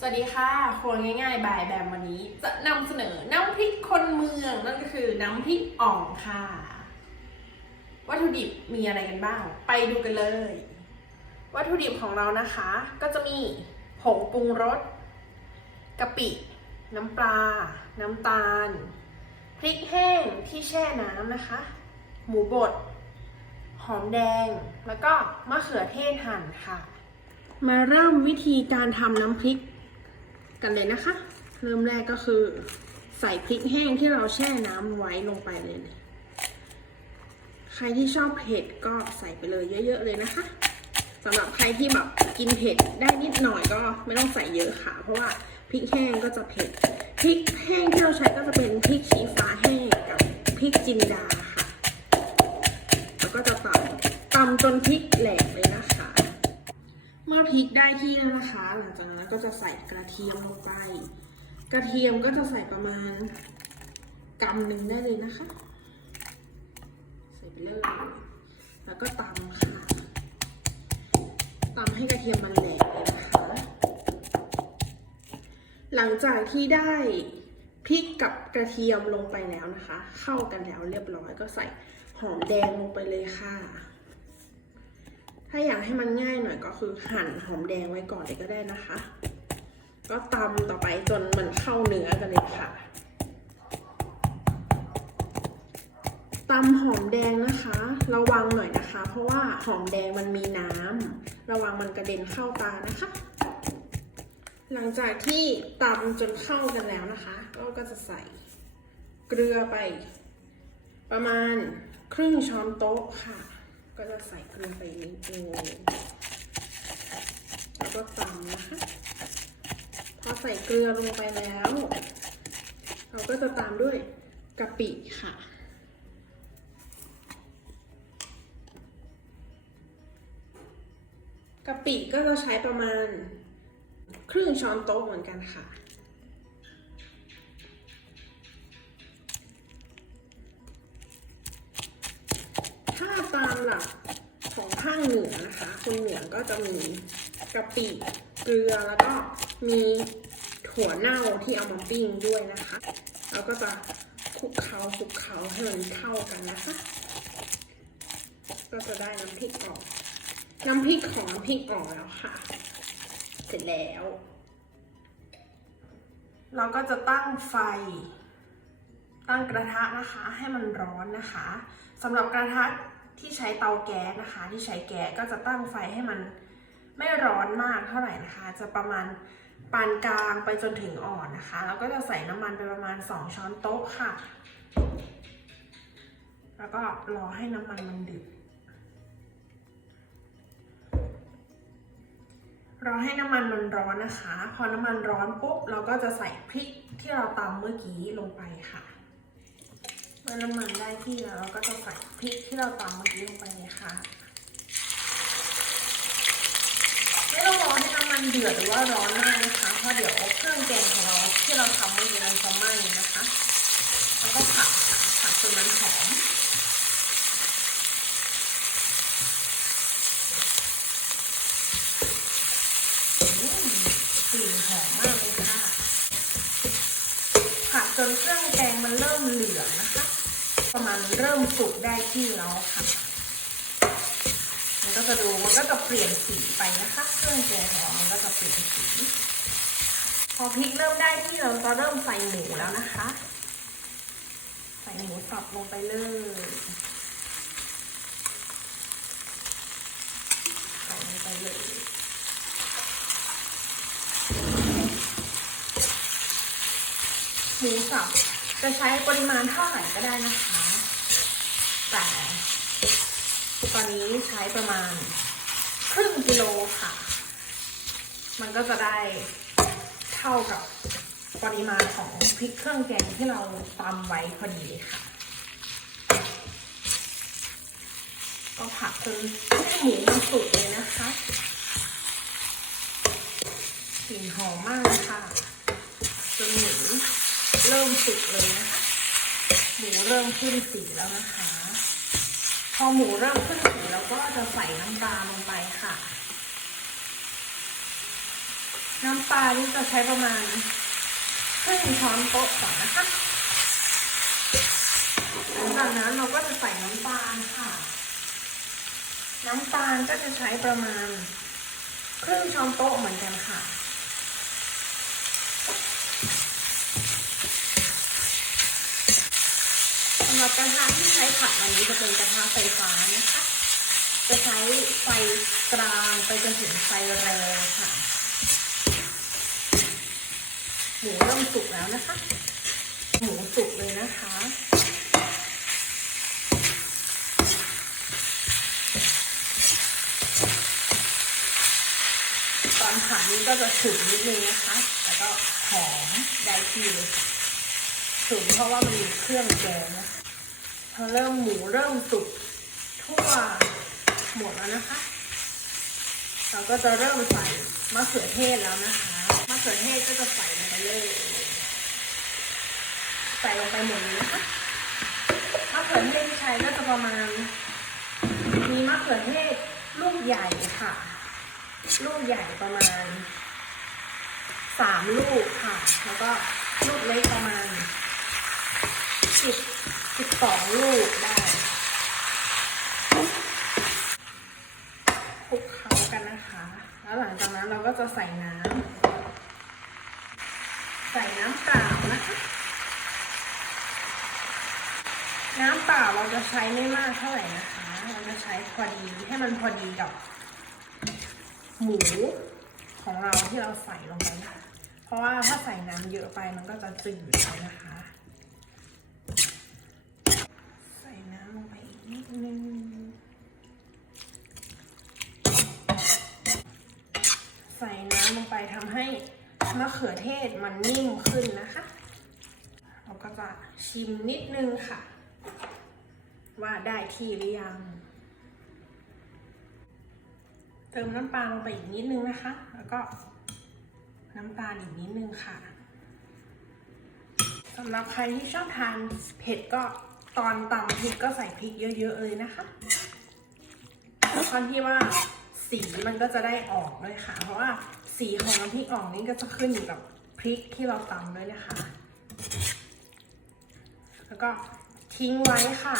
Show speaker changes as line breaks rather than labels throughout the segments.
สวัสดีค่ะครัวง่ายๆบ่ายแบบวันนี้ จะนำเสนอน้ำพริกคนเมืองนั่นก็คือน้ำพริกอ่องค่ะ วัตถุดิบมีอะไรกันบ้าง ไปดูกันเลย วัตถุดิบของเรานะคะ ก็จะมีผงปรุงรสกะปิ น้ำปลา น้ำตาล พริกแห้งที่แช่น้ำนะคะ หมูบด หอมแดง แล้วก็มะเขือเทศหั่นค่ะ มาเริ่มวิธีการทำน้ำพริก กันเลยนะคะ เริ่มแรกก็คือ ใส่พริกแห้งที่เราแช่น้ำไว้ลงไปเลย ใครที่ชอบเผ็ดก็ใส่ไปเลยเยอะ ๆ เลยนะคะสำหรับใครที่แบบกินเผ็ดได้นิดหน่อยก็ไม่ต้องใส่เยอะค่ะ เพราะว่าพริกแห้งก็จะเผ็ดพริกแห้งที่เราใช้ก็จะเป็นพริกชี้ฟ้าแห้งกับพริกจินดาค่ะ แล้วก็จะตำตำจนพริกแหลก มื่อพริกได้ที่แล้วนะคะ หลังจากนั้นก็จะใส่กระเทียมลงไป กระเทียมก็จะใส่ประมาณกำหนึ่งได้เลยนะคะ ใส่ไปเลย แล้วก็ตำค่ะตำให้กระเทียมมันแหลกเลยนะคะ หลังจากที่ได้พริกกับกระเทียมลงไปแล้วนะคะ เข้ากันแล้วเรียบร้อยก็ใส่หอมแดงลงไปเลยค่ะ ถ้าอยากให้มันง่ายหน่อยก็คือหั่นหอมแดงไว้ก่อนเลยก็ได้นะคะ ก็ตำต่อไปจนมันเข้าเนื้อกันเลยค่ะตำหอมแดงนะคะ ระวังหน่อยนะคะ เพราะว่าหอมแดงมันมีน้ำระวังมันกระเด็นเข้าตานะคะ หลังจากที่ตำจนเข้ากันแล้วนะคะก็ก็จะใส่เกลือไป ประมาณครึ่งช้อนโต๊ะค่ะ ก็จะใส่เกลือไปนิดนึงแล้วก็ตำนะคะ พอใส่เกลือลงไปแล้ว เราก็จะตามด้วยกะปิค่ะกะปิก็จะใช้ประมาณครึ่งช้อนโต๊ะเหมือนกันค่ะ ตามหลักของภาคเหนือนะคะคนเหนือก็จะมีกะปิเกลือแล้วก็มีถั่วเน่าที่เอามาปิ้งด้วยนะคะแล้วก็จะคลุกเคล้าคลุกเคล้าให้มันเข้ากันนะคะ ก็จะได้น้ำพริกออก น้ำพริกของน้ำพริกออกแล้วค่ะ เสร็จแล้ว เราก็จะตั้งไฟ ตั้งกระทะนะคะ ให้มันร้อนนะคะสำหรับกระทะ ที่ใช้เตาแก๊สนะคะ ที่ใช้แก๊สก็จะตั้งไฟให้มันไม่ร้อนมากเท่าไหร่นะคะ จะประมาณปานกลางไปจนถึงอ่อนนะคะ แล้วก็จะใส่น้ำมันไปประมาณ 2 ช้อนโต๊ะค่ะ แล้วก็รอให้น้ำมันมันเดือดรอให้น้ำมันมันร้อนนะคะ พอน้ำมันร้อนปุ๊บเราก็จะใส่พริกที่เราตำเมื่อกี้ลงไปค่ะ เมื่อน้ำมันได้ที่แล้วเราก็จะใส่พริกที่เราตำเมื่อกี้ลงไปเลยค่ะไม่ต้องรอให้น้ำมันเดือดหรือว่าร้อนมากนะคะเพราะเดี๋ยวเครื่องแกงของเราที่เราทำเมื่อกี้มันจะไหม้นะคะแล้วก็ผัดผัดจนมันหอมอืมกลิ่นหอมมากเลยค่ะผัดจนเครื่องแกงมันเริ่มเหลืองนะคะ ประมาณเริ่มสุกได้ที่แล้วค่ะ มันก็จะดูมันก็จะเปลี่ยนสีไปนะคะ เครื่องแกงของเรามันก็จะเปลี่ยนสี พอพริกเริ่มได้ที่เราจะเริ่มใส่หมูแล้วนะคะ ใส่หมูสับลงไปเลยใส่ลงไปเลยหมูสับ จะใช้ปริมาณเท่าไหร่ก็ได้นะคะ แต่ตอนนี้ใช้ประมาณครึ่งกิโลค่ะ มันก็จะได้เท่ากับปริมาณของพริกเครื่องแกงที่เราตำไว้พอดีค่ะ ก็ผัดจนให้หมูมันสุกเลยนะคะกลิ่นหอมมากค่ะจนหมู เริ่มสุกเลยนะคะหมูเริ่มขึ้นสีแล้วนะคะ พอหมูเริ่มขึ้นสีเราก็จะใส่น้ำตาลงไปค่ะ น้ำปลานี่จะใช้ประมาณครึ่งช้อนโต๊ะก่อนนะคะหลังจากนั้นเราก็จะใส่น้ำตาลค่ะ น้ำตาลก็จะใช้ประมาณครึ่งช้อนโต๊ะเหมือนกันค่ะำหรับกระทะที่ใช้ผัดวันนี้จะเป็นกระทะไฟฟ้านะคะ จะใช้ไฟกลางไปจนถึงไฟแรงค่ะ หมูเริ่มสุกแล้วนะคะ หมูสุกเลยนะคะตอนผัดนี้ก็จะฉุนนิดนึงนะคะ แล้วก็หอมได้ที่เลยฉุนเพราะว่ามันมีเครื่องแกงนะคะ พอเริ่มหมูเริ่มสุกทั่วหมดแล้วนะคะ เราก็จะเริ่มใส่มะเขือเทศแล้วนะคะมะเขือเทศก็จะใส่ลงไปเลยใส่ลงไปหมดเลยนะคะมะเขือเทศที่ใช้ก็จะประมาณ มีมะเขือเทศลูกใหญ่ค่ะ ลูกใหญ่ประมาณสามลูกค่ะ แล้วก็ลูกเล็กประมาณสิบ สิบสองลูกได้คลุกเคล้ากันนะคะ แล้วหลังจากนั้นเราก็จะใส่น้ำใส่น้ำเปล่านะคะ น้ำเปล่าเราจะใช้ไม่มากเท่าไหร่นะคะ เราจะใช้พอดีให้มันพอดีกับหมูของเราที่เราใส่ลงไปนะคะเพราะว่าถ้าใส่น้ำเยอะไปมันก็จะจืดไปนะคะ ทำให้มะเขือเทศมันนิ่มขึ้นนะคะ เราก็จะชิมนิดนึงค่ะ ว่าได้ที่หรือยัง เติมน้ำปลาลงไปอีกนิดนึงนะคะ แล้วก็น้ำตาลอีกนิดนึงค่ะสำหรับใครที่ชอบทานเผ็ดก็ตอนตำพริกก็ใส่พริกเยอะ ๆ เลยนะคะตอนที่ว่าสีมันก็จะได้ออกเลยค่ะ เพราะว่า สีของน้ำพริกอ่องนี่ก็จะขึ้นอยู่กับพริกที่เราตำด้วยนะคะ แล้วก็ทิ้งไว้ค่ะ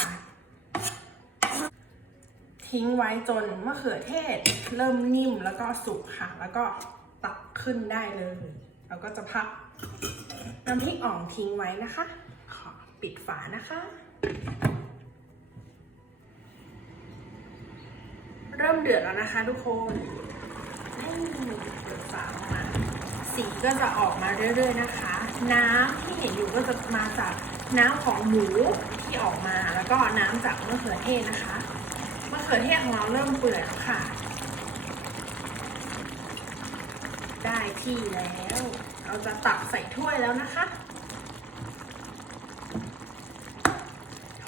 ทิ้งไว้จนมะเขือเทศเริ่มนิ่มแล้วก็สุกค่ะ แล้วก็ตักขึ้นได้เลย เราก็จะพักน้ำพริกอ่องทิ้งไว้นะคะ ขอปิดฝานะคะ เริ่มเดือดแล้วนะคะทุกคน เปิดฝาออกมาสีก็จะออกมาเรื่อยๆนะคะ น้ำที่เห็นอยู่ก็จะมาจากน้ำของหมูที่ออกมาแล้วก็น้ำจากมะเขือเทศนะคะมะเขือเทศของเราเริ่มเปื่อยแล้วค่ะ ได้ที่แล้ว เราจะตักใส่ถ้วยแล้วนะคะ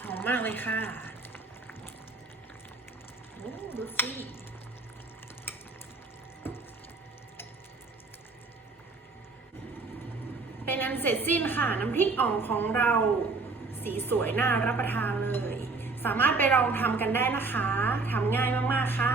หอมมากเลยค่ะดูสิ เป็นอันเสร็จสิ้นค่ะ น้ำพริกอ่องของเราสีสวยน่ารับประทานเลย สามารถไปลองทำกันได้นะคะทำง่ายมากๆค่ะ